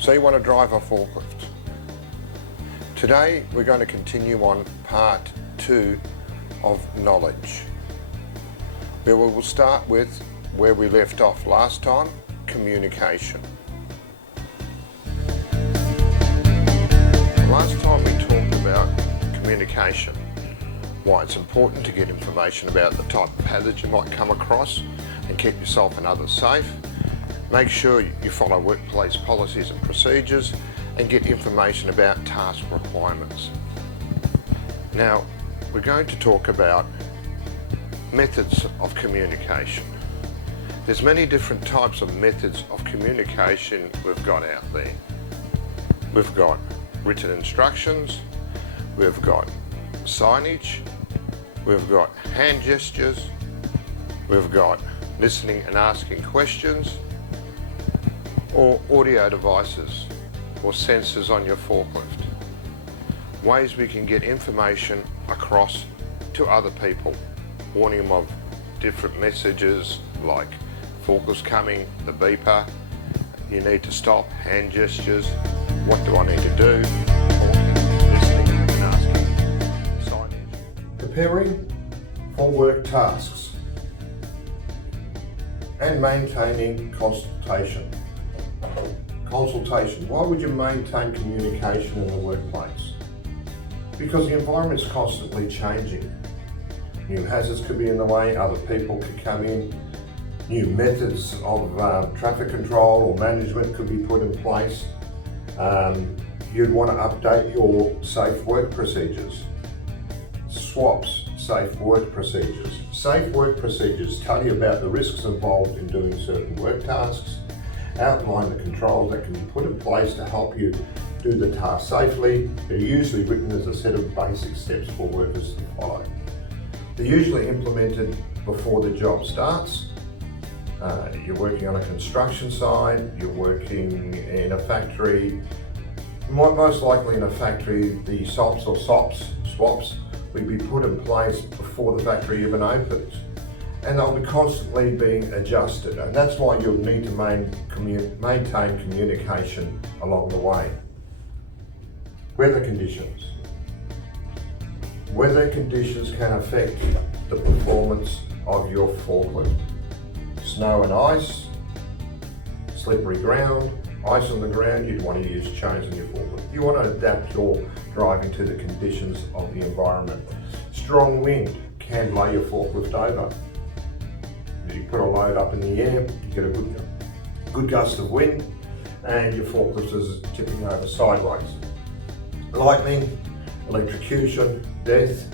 So you want to drive a forklift. Today we're going to continue on part 2 of knowledge, where we will start with where we left off last time, communication. Last time we talked about communication, why it's important to get information about the type of hazards you might come across and keep yourself and others safe. Make sure you follow workplace policies and procedures and get information about task requirements. Now, we're going to talk about methods of communication. There's many different types of methods of communication we've got out there. We've got written instructions, we've got signage, we've got hand gestures, we've got listening and asking questions, or audio devices or sensors on your forklift. Ways we can get information across to other people, warning them of different messages like forklifts coming, the beeper, you need to stop, hand gestures, what do I need to do, talking, listening and asking, signage. Preparing for work tasks and maintaining consultation. Why would you maintain communication in the workplace? Because the environment is constantly changing. New hazards could be in the way, other people could come in, new methods of traffic control or management could be put in place. You'd want to update your safe work procedures. SWAPs, safe work procedures. Safe work procedures tell you about the risks involved in doing certain work tasks, outline the controls that can be put in place to help you do the task safely. They're usually written as a set of basic steps for workers to follow. They're usually implemented before the job starts. You're working on a construction site, you're working in a factory, most likely in a factory, the SOPs or SWAPs will be put in place before the factory even opens. And they'll be constantly being adjusted, and that's why you'll need to maintain communication along the way. Weather conditions. Weather conditions can affect the performance of your forklift. Snow and ice, slippery ground, ice on the ground, you'd want to use chains on your forklift. You want to adapt your driving to the conditions of the environment. Strong wind can lay your forklift over. You put a load up in the air, you get a good gust of wind, and your forklift is tipping over sideways. Lightning, electrocution, death,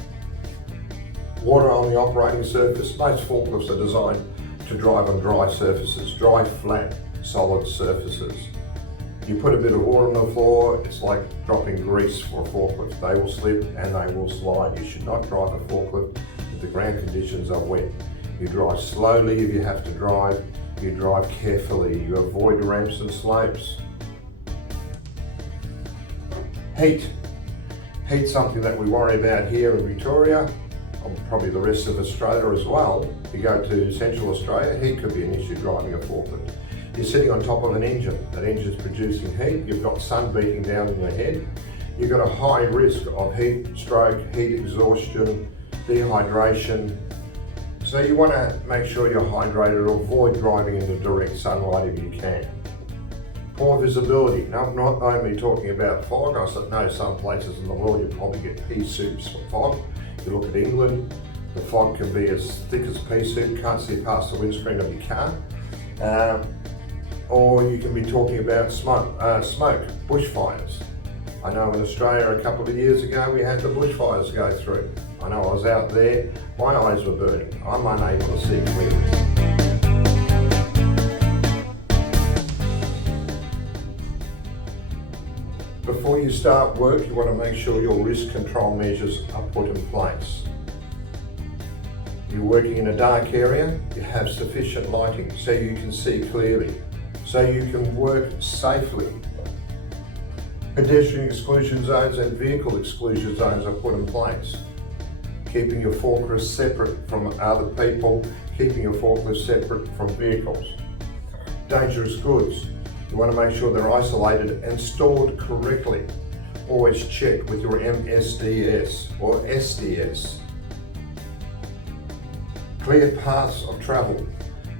water on the operating surface. Most forklifts are designed to drive on dry surfaces, dry, flat, solid surfaces. You put a bit of water on the floor, it's like dropping grease for a forklift. They will slip and they will slide. You should not drive a forklift if the ground conditions are wet. You drive slowly if you have to drive. You drive carefully. You avoid ramps and slopes. Heat. Heat's something that we worry about here in Victoria, and probably the rest of Australia as well. If you go to Central Australia, heat could be an issue driving a forklift. You're sitting on top of an engine. That engine's producing heat. You've got sun beating down on your head. You've got a high risk of heat stroke, heat exhaustion, dehydration. So you want to make sure you're hydrated or avoid driving in the direct sunlight if you can. Poor visibility. Now, I'm not only talking about fog. I know some places in the world you probably get pea soups for fog. You look at England, the fog can be as thick as pea soup, can't see past the windscreen of your car. Or you can be talking about smoke, bushfires. I know in Australia a couple of years ago we had the bushfires go through. I know I was out there, my eyes were burning. I'm unable to see clearly. Before you start work, you want to make sure your risk control measures are put in place. You're working in a dark area, you have sufficient lighting so you can see clearly, so you can work safely. Pedestrian exclusion zones and vehicle exclusion zones are put in place. Keeping your forklift separate from other people, keeping your forklift separate from vehicles. Dangerous goods. You want to make sure they're isolated and stored correctly. Always check with your MSDS or SDS. Clear paths of travel.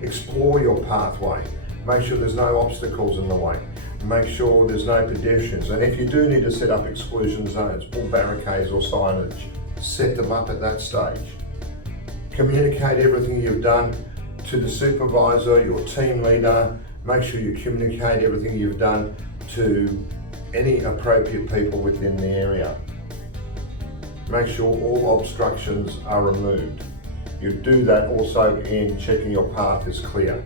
Explore your pathway. Make sure there's no obstacles in the way. Make sure there's no pedestrians. And if you do need to set up exclusion zones or barricades or signage, set them up at that stage. Communicate everything you've done to the supervisor, your team leader. Make sure you communicate everything you've done to any appropriate people within the area. Make sure all obstructions are removed. You do that also in checking your path is clear.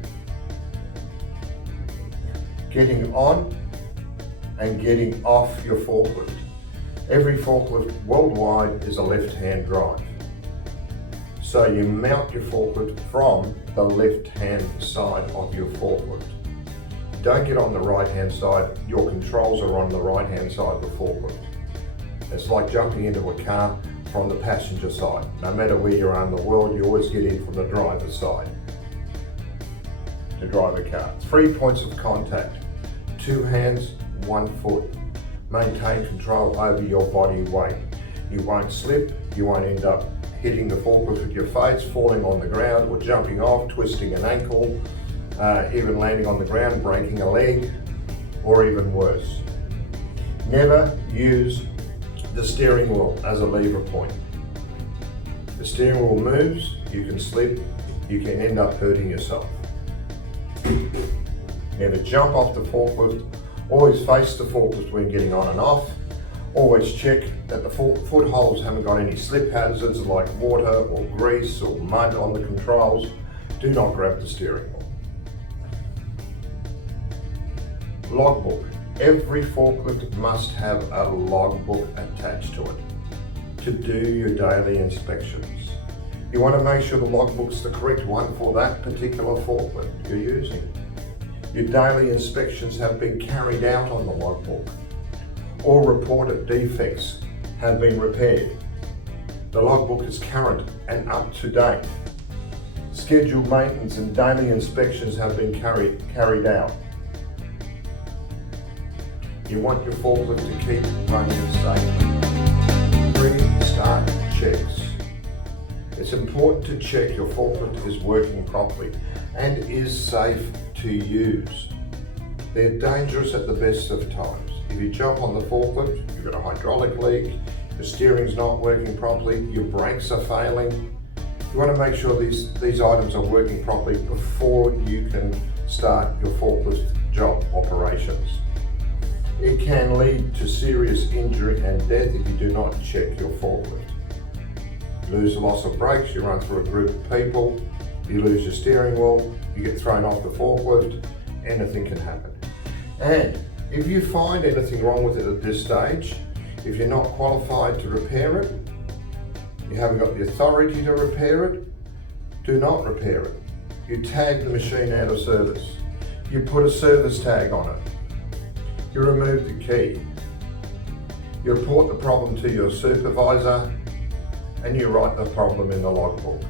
Getting on and getting off your forklift. Every forklift worldwide is a left-hand drive. So you mount your forklift from the left-hand side of your forklift. Don't get on the right-hand side. Your controls are on the right-hand side of the forklift. It's like jumping into a car from the passenger side. No matter where you are in the world, you always get in from the driver's side to drive a car. 3 points of contact. 2 hands, 1 foot. Maintain control over your body weight. You won't slip, you won't end up hitting the forklift with your face, falling on the ground or jumping off, twisting an ankle, even landing on the ground, breaking a leg, or even worse. Never use the steering wheel as a lever point. The steering wheel moves, you can slip, you can end up hurting yourself. Never jump off the forklift. Always face the forklift when getting on and off. Always check that the footholds haven't got any slip hazards like water or grease or mud on the controls. Do not grab the steering wheel. Logbook. Every forklift must have a logbook attached to it to do your daily inspections. You want to make sure the logbook's the correct one for that particular forklift you're using. Your daily inspections have been carried out on the logbook. All reported defects have been repaired. The logbook is current and up to date. Scheduled maintenance and daily inspections have been carried out. You want your forklift to keep running safely. Pre-start checks. It's important to check your forklift is working properly and is safe to use. They're dangerous at the best of times. If you jump on the forklift, you've got a hydraulic leak, your steering's not working properly, your brakes are failing. You want to make sure these items are working properly before you can start your forklift job operations. It can lead to serious injury and death if you do not check your forklift. You lose the loss of brakes, you run through a group of people, you lose your steering wheel, you get thrown off the forklift, anything can happen. And if you find anything wrong with it at this stage, if you're not qualified to repair it, you haven't got the authority to repair it, do not repair it. You tag the machine out of service. You put a service tag on it. You remove the key. You report the problem to your supervisor and you write the problem in the logbook.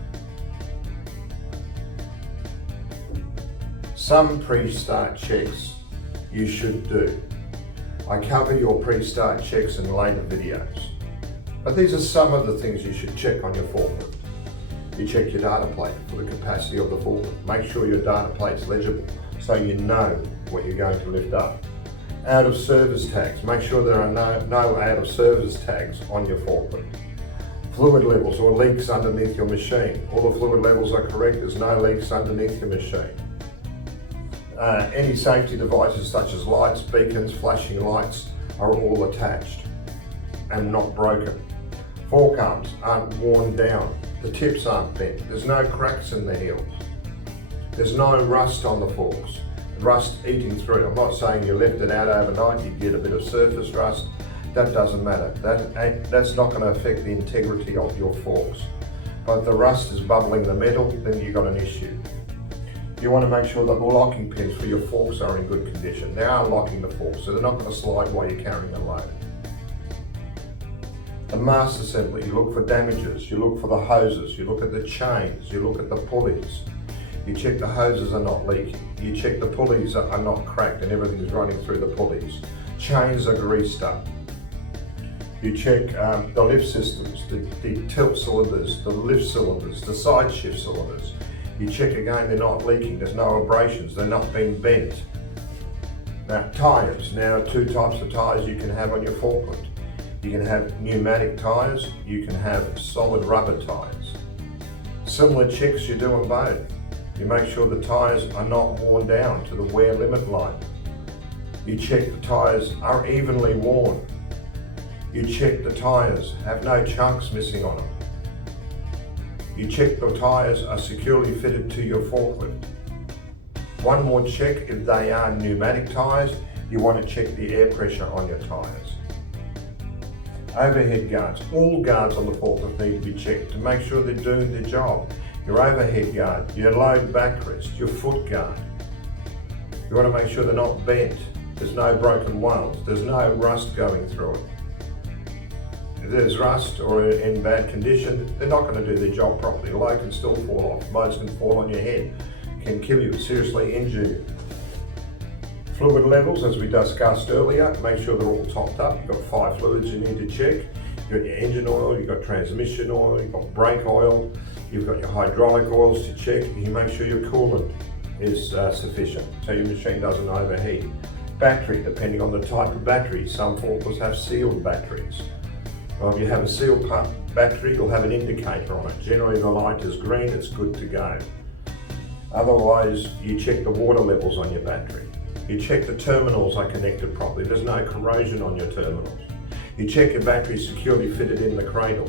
Some pre-start checks you should do. I cover your pre-start checks in later videos. But these are some of the things you should check on your forklift. You check your data plate for the capacity of the forklift. Make sure your data plate's legible so you know what you're going to lift up. Out of service tags. Make sure there are no out of service tags on your forklift. Fluid levels or leaks underneath your machine. All the fluid levels are correct. There's no leaks underneath your machine. Any safety devices such as lights, beacons, flashing lights are all attached and not broken. Fork arms aren't worn down. The tips aren't bent. There's no cracks in the heels. There's no rust on the forks. Rust eating through. I'm not saying you left it out overnight, you get a bit of surface rust. That doesn't matter. That's not going to affect the integrity of your forks. But if the rust is bubbling the metal, then you've got an issue. You want to make sure that the locking pins for your forks are in good condition. They are locking the forks, so they're not going to slide while you're carrying the load. The mast assembly, you look for damages, you look for the hoses, you look at the chains, you look at the pulleys. You check the hoses are not leaking. You check the pulleys are not cracked and everything's running through the pulleys. Chains are greased up. You check the lift systems, the tilt cylinders, the lift cylinders, the side shift cylinders. You check again they're not leaking, there's no abrasions, they're not being bent. Now tyres, now two types of tyres you can have on your forklift. You can have pneumatic tyres, you can have solid rubber tyres. Similar checks you do on both. You make sure the tyres are not worn down to the wear limit line. You check the tyres are evenly worn. You check the tyres have no chunks missing on them. You check the tyres are securely fitted to your forklift. One more check, if they are pneumatic tyres, you want to check the air pressure on your tyres. Overhead guards, all guards on the forklift need to be checked to make sure they're doing their job. Your overhead guard, your load backrest, your foot guard. You want to make sure they're not bent, there's no broken wales, there's no rust going through it. If there's rust or in bad condition, they're not going to do their job properly. A load can still fall off, loads can fall on your head, can kill you, seriously injure you. Fluid levels, as we discussed earlier, make sure they're all topped up. You've got 5 fluids you need to check. You've got your engine oil, you've got transmission oil, you've got brake oil, you've got your hydraulic oils to check. You make sure your coolant is sufficient so your machine doesn't overheat. Battery, depending on the type of battery. Some forklifts have sealed batteries. Well, if you have a sealed battery, you'll have an indicator on it. Generally the light is green, it's good to go. Otherwise, you check the water levels on your battery. You check the terminals are connected properly. There's no corrosion on your terminals. You check your battery securely fitted in the cradle.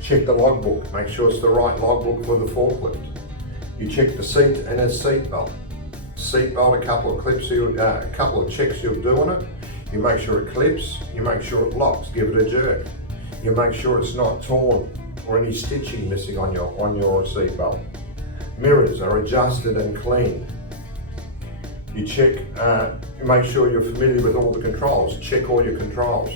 Check the logbook. Make sure it's the right logbook for the forklift. You check the seat and a seat belt. Seat belt, a couple of checks you'll do on it. You make sure it clips. You make sure it locks. Give it a jerk. You make sure it's not torn or any stitching missing on your seat belt. Mirrors are adjusted and cleaned. You check, you make sure you're familiar with all the controls. Check all your controls.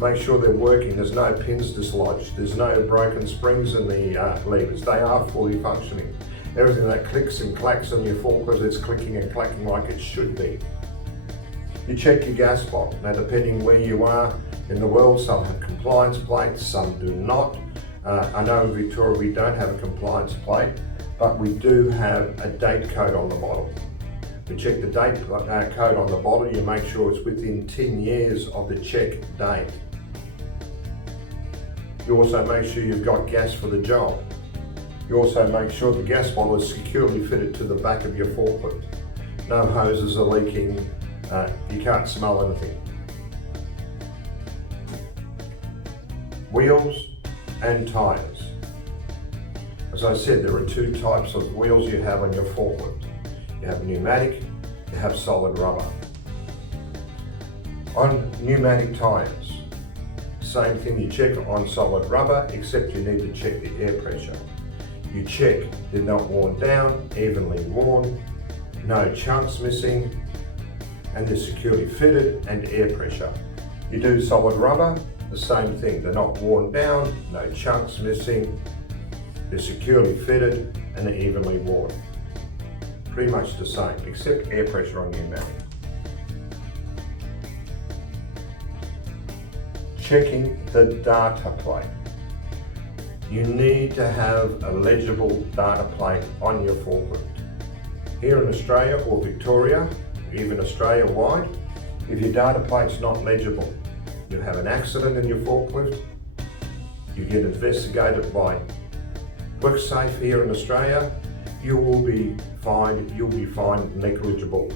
Make sure they're working. There's no pins dislodged. There's no broken springs in the levers. They are fully functioning. Everything that clicks and clacks on your forklift, it's clicking and clacking like it should be. You check your gas bottle. Now, depending where you are in the world, some have compliance plates, some do not. I know in Victoria we don't have a compliance plate, but we do have a date code on the bottle. We check the date code on the bottle, you make sure it's within 10 years of the check date. You also make sure you've got gas for the job. You also make sure the gas bottle is securely fitted to the back of your forklift. No hoses are leaking, you can't smell anything. Wheels and tyres. As I said, there are 2 types of wheels you have on your forklift. You have pneumatic, you have solid rubber. On pneumatic tyres, same thing you check on solid rubber, except you need to check the air pressure. You check they're not worn down, evenly worn, no chunks missing, and they're securely fitted, and air pressure. You do solid rubber, the same thing. They're not worn down, no chunks missing, they're securely fitted, and they're evenly worn. Pretty much the same, except air pressure on pneumatic. Checking the data plate. You need to have a legible data plate on your forklift. Here in Australia or Victoria, even Australia-wide, if your data plate's not legible, you have an accident in your forklift, you get investigated by WorkSafe here in Australia, you will be fined, you'll be fined negligible.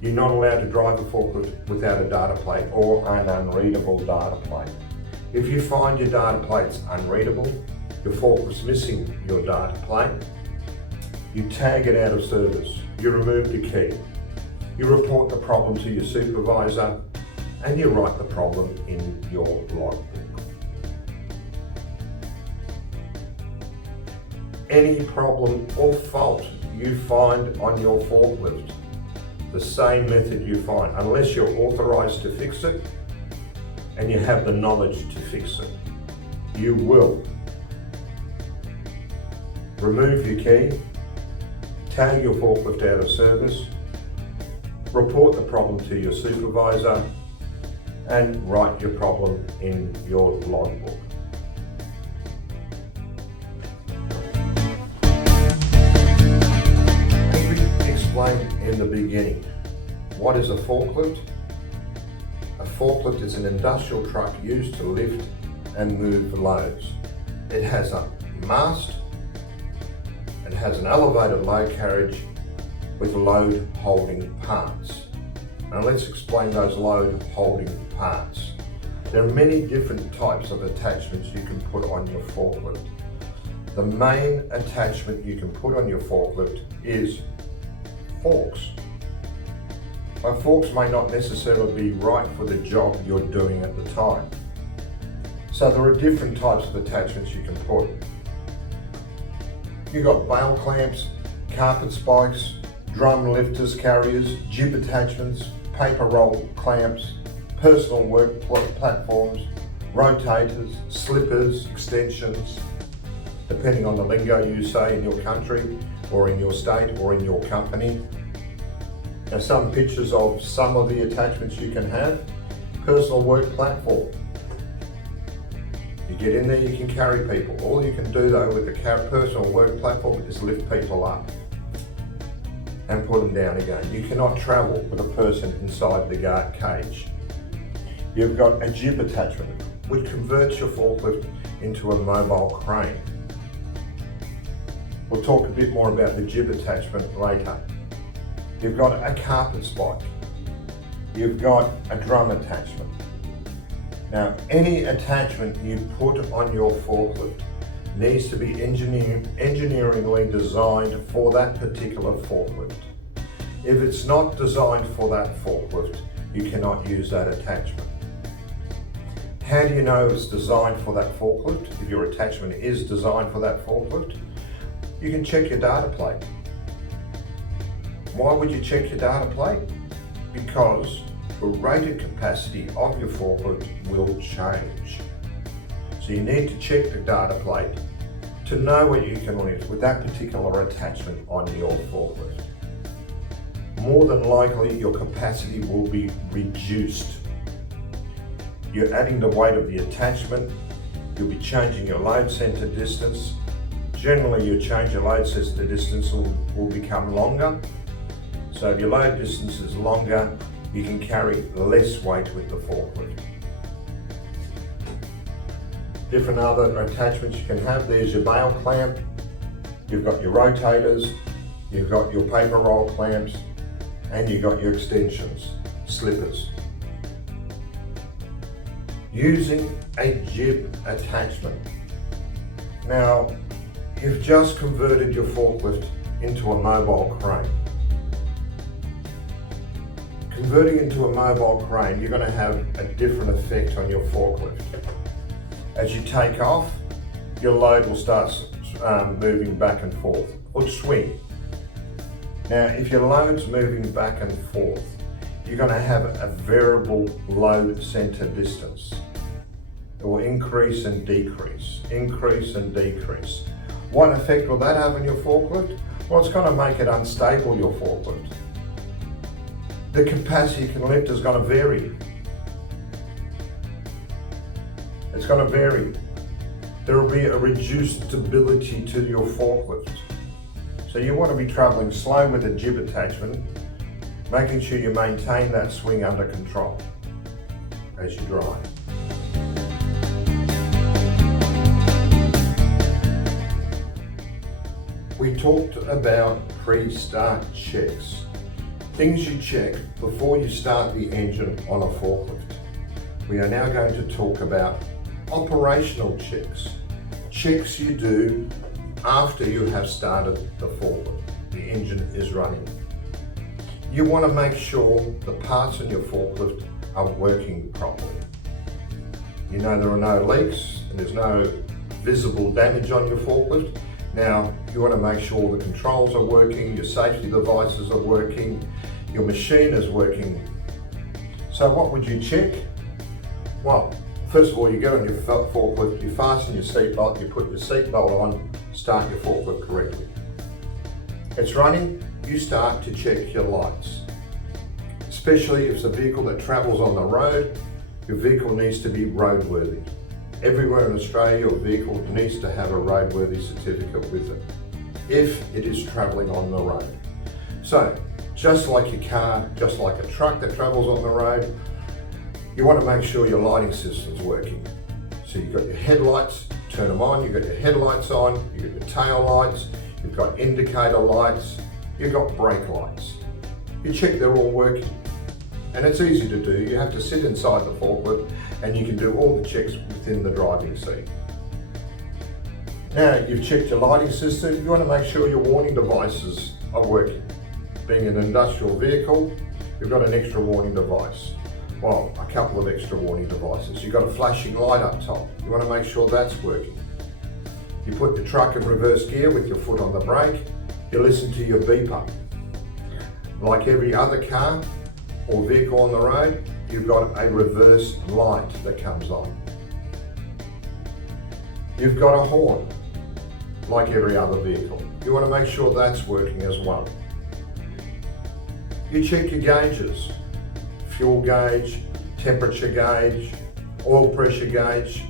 You're not allowed to drive a forklift without a data plate or an unreadable data plate. If you find your data plate's unreadable, your forklift's missing your data plate, you tag it out of service, you remove the key, you report the problem to your supervisor, and you write the problem in your logbook. Any problem or fault you find on your forklift, the same method you find, unless you're authorized to fix it and you have the knowledge to fix it, you will remove your key, tag your forklift out of service, report the problem to your supervisor, and write your problem in your logbook. As we explained in the beginning, what is a forklift? A forklift is an industrial truck used to lift and move loads. It has a mast, it has an elevated load carriage with load holding parts. Now let's explain those load holding parts. There are many different types of attachments you can put on your forklift. The main attachment you can put on your forklift is forks. But forks may not necessarily be right for the job you're doing at the time. So there are different types of attachments you can put. You've got bail clamps, carpet spikes, drum lifters, carriers, jib attachments, paper roll clamps, personal work platforms, rotators, slippers, extensions, depending on the lingo you say in your country or in your state or in your company. Now some pictures of some of the attachments you can have. Personal work platform. You get in there, you can carry people. All you can do though with the personal work platform is lift people up and put them down again. You cannot travel with a person inside the guard cage. You've got a jib attachment, which converts your forklift into a mobile crane. We'll talk a bit more about the jib attachment later. You've got a carpet spike. You've got a drum attachment. Now, any attachment you put on your forklift needs to be engineeringly designed for that particular forklift. If it's not designed for that forklift, you cannot use that attachment. How do you know it's designed for that forklift? If your attachment is designed for that forklift, you can check your data plate. Why would you check your data plate? Because the rated capacity of your forklift will change. So you need to check the data plate to know what you can lift with that particular attachment on your forklift. More than likely, your capacity will be reduced. You're adding the weight of the attachment, you'll be changing your load center distance. Generally, your change of load center distance will become longer. So if your load distance is longer, you can carry less weight with the forklift. Different other attachments you can have. There's your bail clamp, you've got your rotators, you've got your paper roll clamps, and you've got your extensions, slippers. Using a jib attachment. Now, you've just converted your forklift into a mobile crane. Converting into a mobile crane, you're going to have a different effect on your forklift. As you take off, your load will start moving back and forth, or swing. Now, if your load's moving back and forth, you're going to have a variable load center distance. It will increase and decrease, increase and decrease. What effect will that have on your forklift? Well, it's going to make it unstable, your forklift. The capacity you can lift is going to vary. It's going to vary. There will be a reduced stability to your forklift. So you want to be traveling slow with a jib attachment, making sure you maintain that swing under control as you drive. We talked about pre-start checks. Things you check before you start the engine on a forklift. We are now going to talk about operational checks. Checks you do after you have started the forklift. The engine is running. You want to make sure the parts on your forklift are working properly. You know there are no leaks and there's no visible damage on your forklift. Now, you want to make sure the controls are working, your safety devices are working, your machine is working. So what would you check? Well, first of all, you get on your forklift, you fasten your seatbelt, you put your seatbelt on start your forklift correctly. It's running, you start to check your lights. Especially if it's a vehicle that travels on the road, your vehicle needs to be roadworthy. Everywhere in Australia, your vehicle needs to have a roadworthy certificate with it, if it is travelling on the road. So, just like your car, just like a truck that travels on the road, you want to make sure your lighting system's working. So you've got your headlights, turn them on, you've got your headlights on, you've got your tail lights, you've got indicator lights, you've got brake lights. You check they're all working. And it's easy to do. You have to sit inside the forklift and you can do all the checks within the driving seat. Now you've checked your lighting system, you want to make sure your warning devices are working. Being an industrial vehicle, you've got an extra warning device. Well, a couple of extra warning devices. You've got a flashing light up top. You want to make sure that's working. You put the truck in reverse gear with your foot on the brake. You listen to your beeper. Like every other car or vehicle on the road, you've got a reverse light that comes on. You've got a horn, like every other vehicle. You want to make sure that's working as well. You check your gauges, fuel gauge, temperature gauge, oil pressure gauge,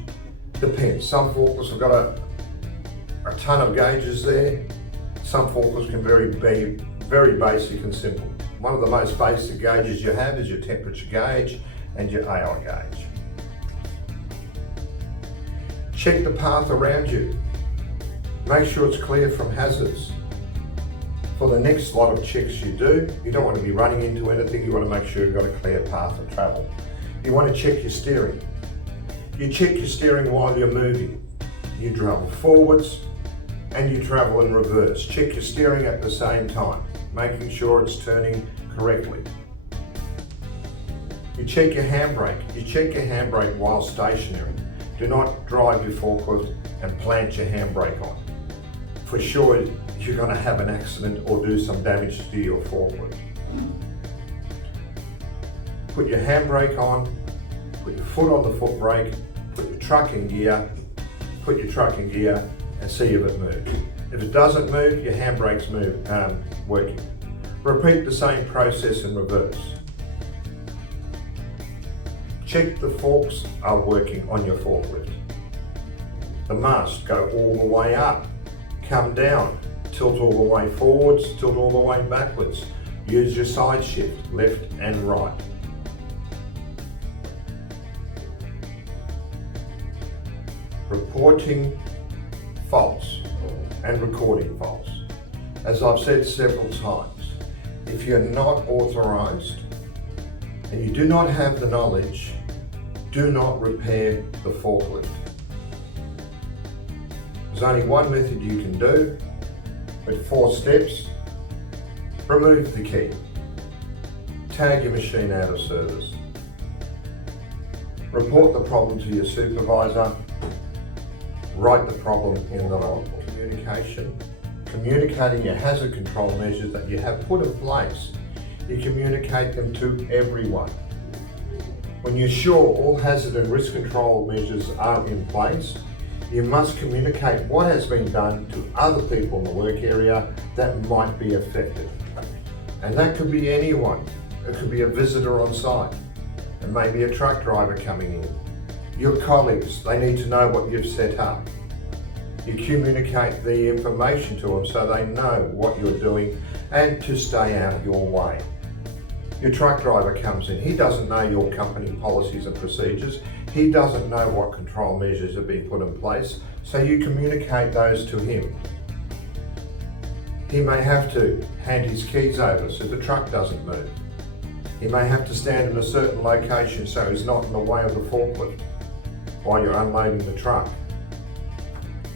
depends. Some forklifts have got a ton of gauges there. Some forklifts can be very basic and simple. One of the most basic gauges you have is your temperature gauge and your AI gauge. Check the path around you. Make sure it's clear from hazards. For the next lot of checks you do, you don't want to be running into anything, you want to make sure you've got a clear path of travel. You want to check your steering. You check your steering while you're moving. You travel forwards and you travel in reverse. Check your steering at the same time, making sure it's turning correctly. You check your handbrake. You check your handbrake while stationary. Do not drive your forklift and plant your handbrake on. For sure, you're going to have an accident or do some damage to your forklift. Put your handbrake on, put your foot on the foot brake, put your truck in gear, and see if it moves. If it doesn't move, your handbrake's working. Repeat the same process in reverse. Check the forks are working on your forklift. The mast go all the way up, come down, tilt all the way forwards, tilt all the way backwards. Use your side shift, left and right. Reporting faults and recording faults. As I've said several times, if you're not authorised and you do not have the knowledge, do not repair the forklift. There's only one method you can do with 4 steps. Remove the key. Tag your machine out of service. Report the problem to your supervisor. Write the problem in the log. Communicating your hazard control measures that you have put in place. You communicate them to everyone. When you're sure all hazard and risk control measures are in place, you must communicate what has been done to other people in the work area that might be affected. And that could be anyone. It could be a visitor on site. It may be a truck driver coming in. Your colleagues, they need to know what you've set up. You communicate the information to them so they know what you're doing and to stay out of your way. Your truck driver comes in, he doesn't know your company policies and procedures, he doesn't know what control measures are being put in place, so you communicate those to him. He may have to hand his keys over so the truck doesn't move. He may have to stand in a certain location so he's not in the way of the forklift while you're unloading the truck.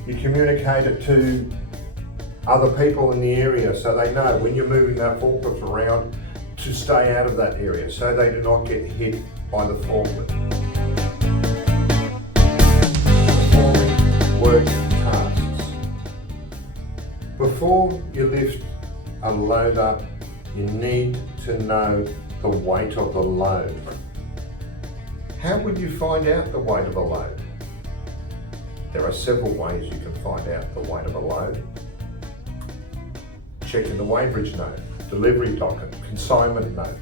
You communicate it to other people in the area so they know when you're moving that forklift around to stay out of that area so they do not get hit by the forklift. Performing work tasks. Before you lift a load up, you need to know the weight of the load. How would you find out the weight of a load? There are several ways you can find out the weight of a load. Checking the weighbridge note, delivery docket, consignment note.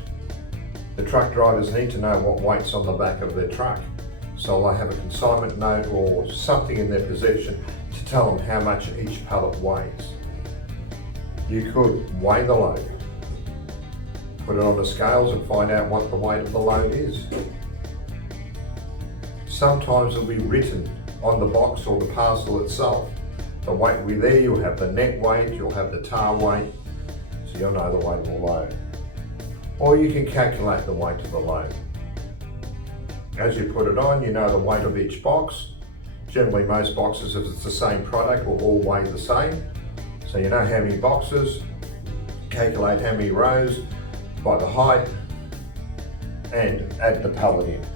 The truck drivers need to know what weight's on the back of their truck, so they have a consignment note or something in their possession to tell them how much each pallet weighs. You could weigh the load, put it on the scales and find out what the weight of the load is. Sometimes it'll be written on the box or the parcel itself. The weight will be there, you'll have the net weight, you'll have the tar weight, so you'll know the weight of the load. Or you can calculate the weight of the load. As you put it on, you know the weight of each box. Generally most boxes, if it's the same product, will all weigh the same. So you know how many boxes, calculate how many rows by the height, and add the pallet in.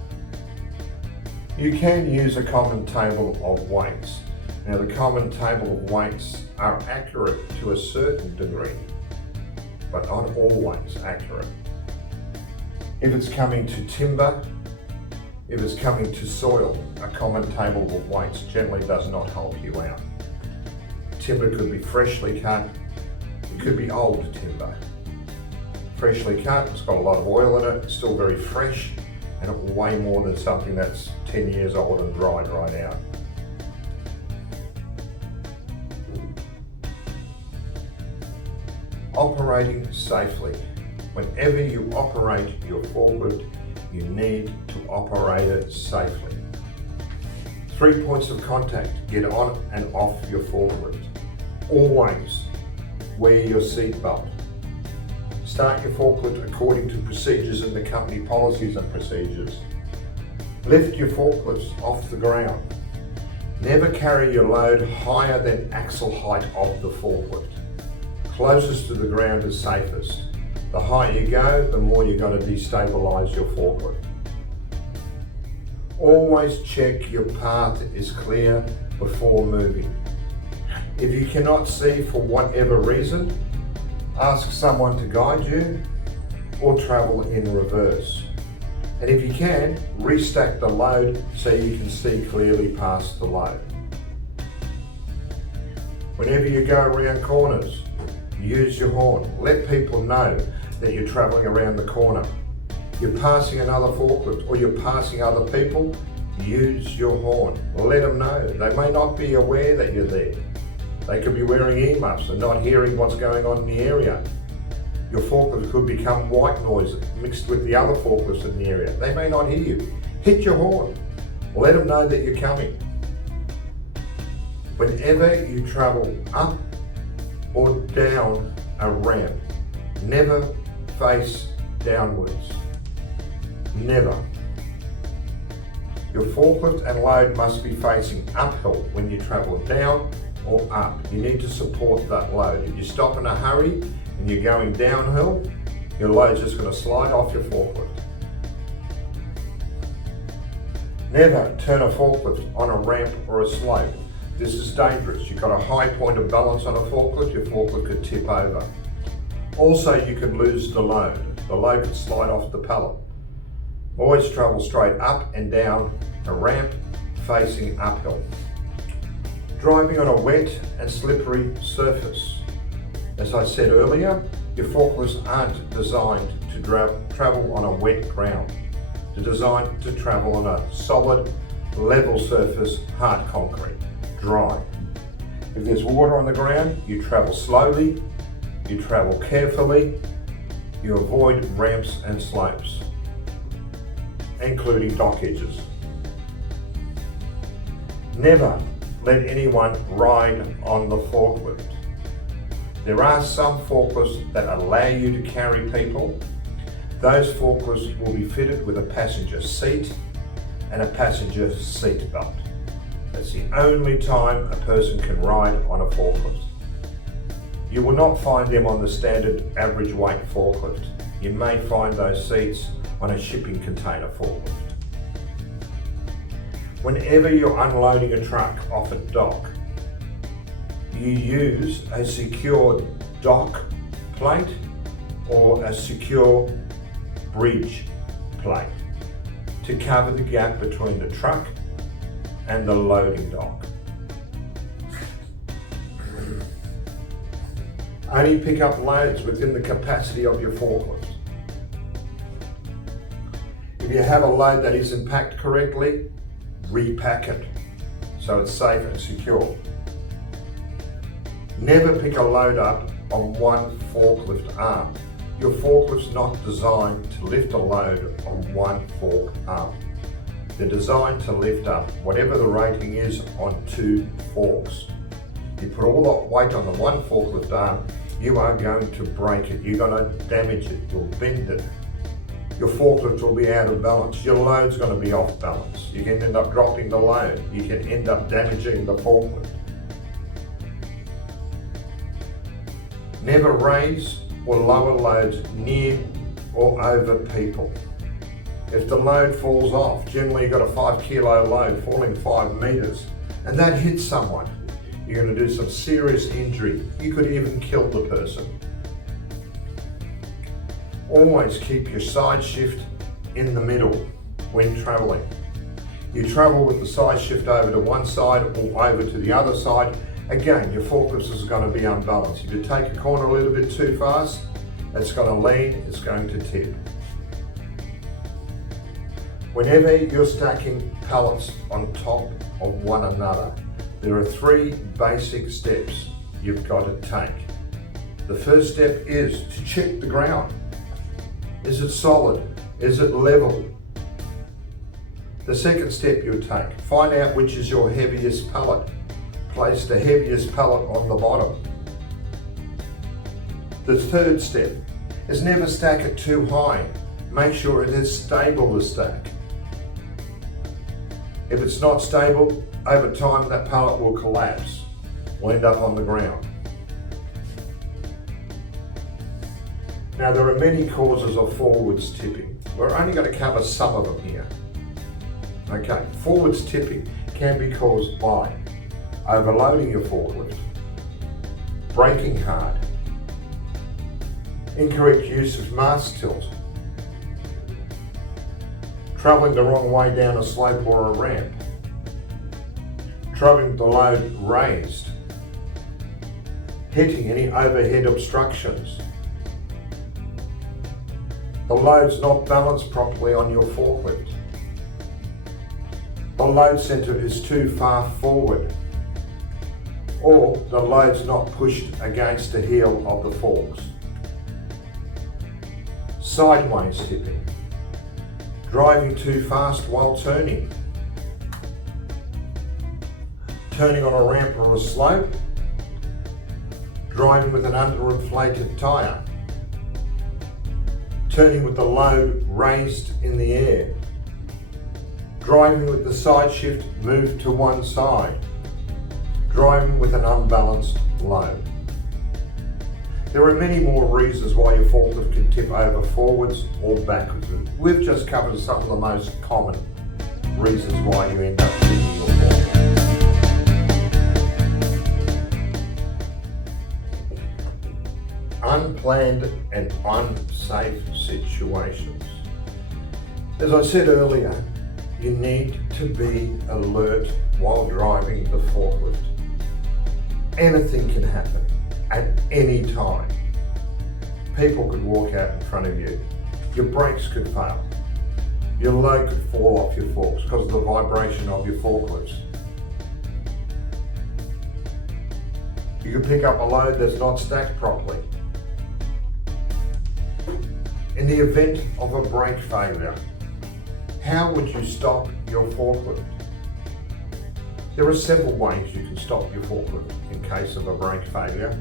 You can use a common table of weights. Now the common table of weights are accurate to a certain degree, but not always accurate. If it's coming to timber, if it's coming to soil, a common table of weights generally does not help you out. Timber could be freshly cut, it could be old timber. Freshly cut, it's got a lot of oil in it, it's still very fresh, and it will weigh more than something that's 10 years old and dried right out. Operating safely. Whenever you operate your forklift, you need to operate it safely. 3 points of contact: get on and off your forklift. Always wear your seatbelt. Start your forklift according to procedures in the company policies and procedures. Lift your forklifts off the ground. Never carry your load higher than axle height of the forklift. Closest to the ground is safest. The higher you go, the more you're going to destabilize your forklift. Always check your path is clear before moving. If you cannot see for whatever reason, ask someone to guide you or travel in reverse. And if you can, restack the load so you can see clearly past the load. Whenever you go around corners, use your horn. Let people know that you're traveling around the corner. You're passing another forklift or you're passing other people, use your horn. Let them know. They may not be aware that you're there. They could be wearing earmuffs and not hearing what's going on in the area. Your forklift could become white noise mixed with the other forklifts in the area. They may not hear you. Hit your horn. Let them know that you're coming. Whenever you travel up or down a ramp, never face downwards. Never. Your forklift and load must be facing uphill when you travel down or up. You need to support that load. If you stop in a hurry and you're going downhill, your load's just going to slide off your forklift. Never turn a forklift on a ramp or a slope. This is dangerous. You've got a high point of balance on a forklift, your forklift could tip over. Also, you could lose the load. The load could slide off the pallet. Always travel straight up and down a ramp facing uphill. Driving on a wet and slippery surface. As I said earlier, your forklifts aren't designed to travel on a wet ground. They're designed to travel on a solid, level surface, hard concrete, dry. If there's water on the ground, you travel slowly, you travel carefully, you avoid ramps and slopes, including dock edges. Never let anyone ride on the forklift. There are some forklifts that allow you to carry people. Those forklifts will be fitted with a passenger seat and a passenger seat belt. That's the only time a person can ride on a forklift. You will not find them on the standard average weight forklift. You may find those seats on a shipping container forklift. Whenever you're unloading a truck off a dock, you use a secure dock plate or a secure bridge plate to cover the gap between the truck and the loading dock. Only pick up loads within the capacity of your forklift. If you have a load that isn't packed correctly, repack it so it's safe and secure. Never pick a load up on one forklift arm. Your forklift's not designed to lift a load on one fork arm. They're designed to lift up whatever the rating is on 2 forks. You put all that weight on the one forklift arm, you are going to break it. You're going to damage it. You'll bend it. Your forklift will be out of balance. Your load's going to be off balance. You can end up dropping the load. You can end up damaging the forklift. Never raise or lower loads near or over people. If the load falls off, generally you've got a 5 kilo load falling 5 meters, and that hits someone, you're going to do some serious injury. You could even kill the person. Always keep your side shift in the middle when traveling. You travel with the side shift over to one side or over to the other side, again, your forklift is going to be unbalanced. If you take a corner a little bit too fast, it's going to lean, it's going to tip. Whenever you're stacking pallets on top of one another, there are 3 basic steps you've got to take. The first step is to check the ground. Is it solid? Is it level? The second step you take, find out which is your heaviest pallet. Place the heaviest pallet on the bottom. The third step is never stack it too high. Make sure it is stable to stack. If it's not stable, over time that pallet will collapse, will end up on the ground. Now there are many causes of forwards tipping. We're only going to cover some of them here. Okay, forwards tipping can be caused by overloading your forklift, braking hard, incorrect use of mast tilt, travelling the wrong way down a slope or a ramp, travelling the load raised, hitting any overhead obstructions, the load's not balanced properly on your forklift, the load centre is too far forward, or the load's not pushed against the heel of the forks. Sideways tipping, driving too fast while turning, turning on a ramp or a slope, driving with an underinflated tyre, turning with the load raised in the air, driving with the side shift moved to one side, driving with an unbalanced load. There are many more reasons why your forklift can tip over forwards or backwards. We've just covered some of the most common reasons why you end up tipping your forklift. Unplanned and unsafe situations. As I said earlier, you need to be alert while driving the forklift. Anything can happen at any time. People could walk out in front of you. Your brakes could fail. Your load could fall off your forks because of the vibration of your forklifts. You could pick up a load that's not stacked properly. In the event of a brake failure, how would you stop your forklift? There are several ways you can stop your forklift in case of a brake failure.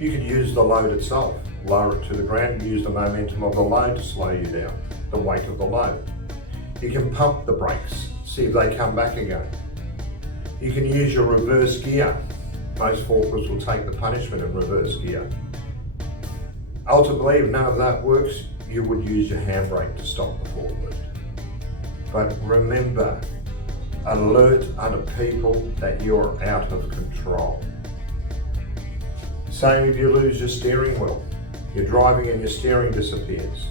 You could use the load itself, lower it to the ground, use the momentum of the load to slow you down, the weight of the load. You can pump the brakes, see if they come back again. You can use your reverse gear. Most forklifts will take the punishment in reverse gear. Ultimately, if none of that works, you would use your handbrake to stop the forklift. But remember, alert other people that you're out of control. Same if you lose your steering wheel. You're driving and your steering disappears.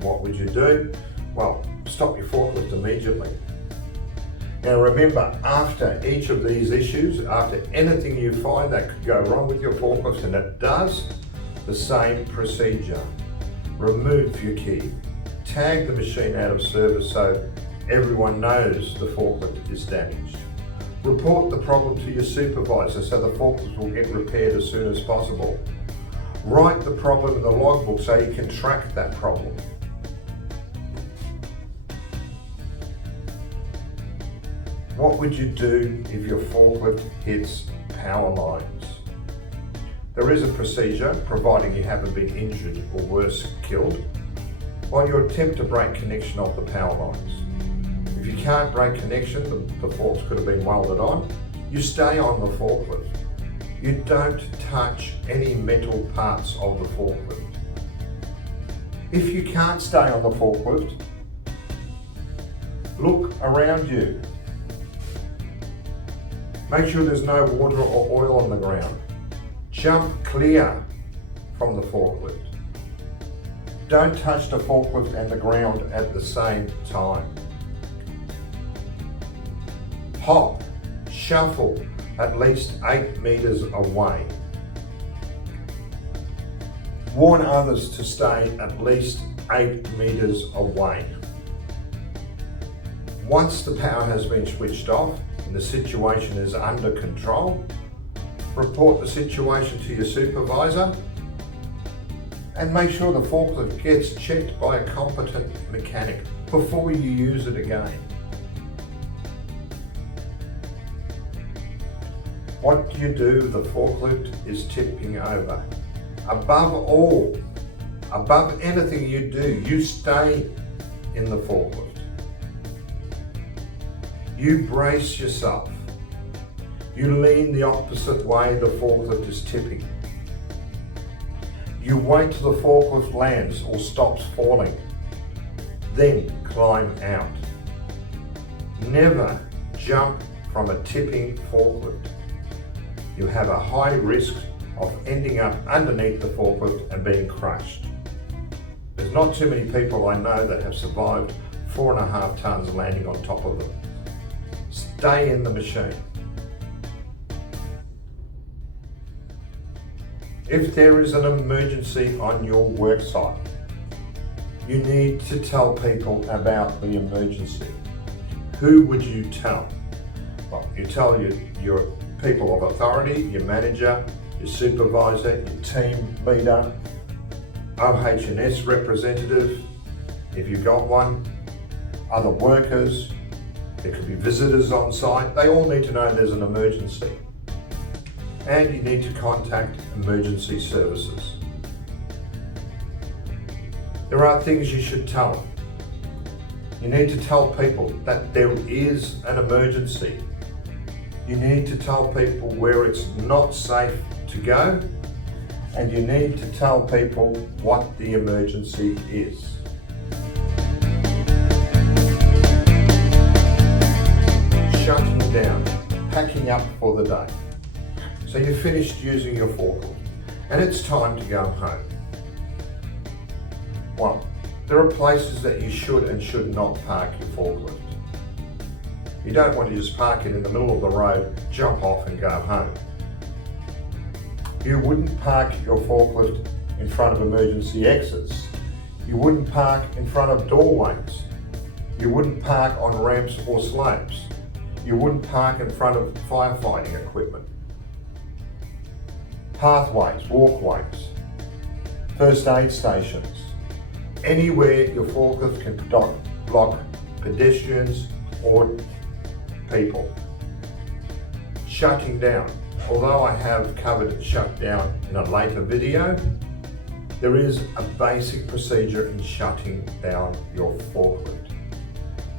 What would you do? Well, stop your forklift immediately. Now remember, after each of these issues, after anything you find that could go wrong with your forklift, and it does, the same procedure. Remove your key. Tag the machine out of service so everyone knows the forklift is damaged. Report the problem to your supervisor so the forklift will get repaired as soon as possible. Write the problem in the logbook so you can track that problem. What would you do if your forklift hits power lines? There is a procedure, providing you haven't been injured or worse, killed, while you attempt to break connection of the power lines. If you can't break connection, the forks could have been welded on, you stay on the forklift. You don't touch any metal parts of the forklift. If you can't stay on the forklift, look around you. Make sure there's no water or oil on the ground. Jump clear from the forklift. Don't touch the forklift and the ground at the same time. Hop, shuffle at least 8 meters away. Warn others to stay at least 8 meters away. Once the power has been switched off and the situation is under control, report the situation to your supervisor and make sure the forklift gets checked by a competent mechanic before you use it again. What do you do if the forklift is tipping over? Above all, above anything you do, you stay in the forklift. You brace yourself. You lean the opposite way the forklift is tipping. You wait till the forklift lands or stops falling, then climb out. Never jump from a tipping forklift. You have a high risk of ending up underneath the forklift and being crushed. There's not too many people I know that have survived 4.5 tons landing on top of them. Stay in the machine. If there is an emergency on your work site, you need to tell people about the emergency. Who would you tell? Well, you tell your people of authority, your manager, your supervisor, your team leader, OH&S representative, if you've got one, other workers, there could be visitors on site. They all need to know there's an emergency. And you need to contact emergency services. There are things you should tell them. You need to tell people that there is an emergency. You need to tell people where it's not safe to go, and you need to tell people what the emergency is. Shutting down, packing up for the day. So you've finished using your forklift and it's time to go home. Well, there are places that you should and should not park your forklift. You don't want to just park it in the middle of the road, jump off and go home. You wouldn't park your forklift in front of emergency exits. You wouldn't park in front of doorways. You wouldn't park on ramps or slopes. You wouldn't park in front of firefighting equipment. Pathways, walkways, first aid stations, anywhere your forklift can block pedestrians or people. Shutting down. Although I have covered shut down in a later video, there is a basic procedure in shutting down your forklift.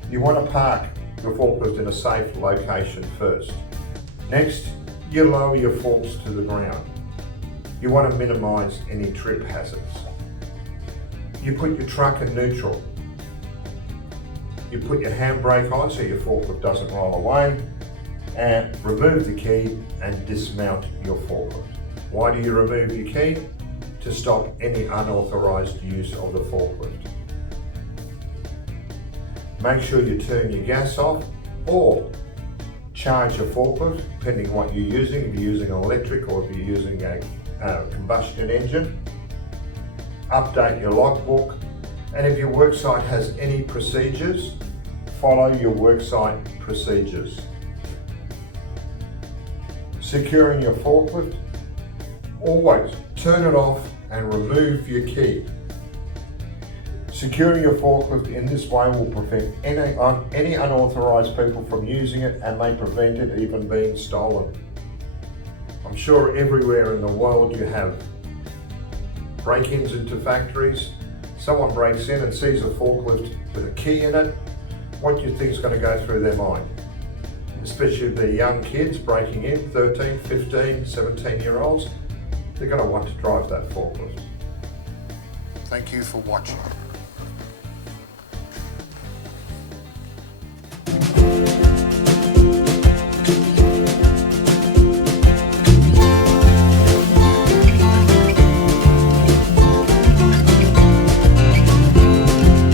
You want to park your forklift in a safe location first. Next, you lower your forks to the ground. You want to minimize any trip hazards. You put your truck in neutral. You put your handbrake on so your forklift doesn't roll away, and remove the key and dismount your forklift. Why do you remove your key? To stop any unauthorized use of the forklift. Make sure you turn your gas off or charge your forklift, depending on what you're using, if you're using electric or if you're using a combustion engine. Update your logbook, and if your worksite has any procedures, follow your worksite procedures. Securing your forklift, always turn it off and remove your key. Securing your forklift in this way will prevent any unauthorised people from using it and may prevent it even being stolen. I'm sure everywhere in the world you have break-ins into factories. Someone breaks in and sees a forklift with a key in it. What do you think is going to go through their mind? Especially if they're young kids breaking in, 13, 15, 17-year-olds, they're going to want to drive that forklift. Thank you for watching.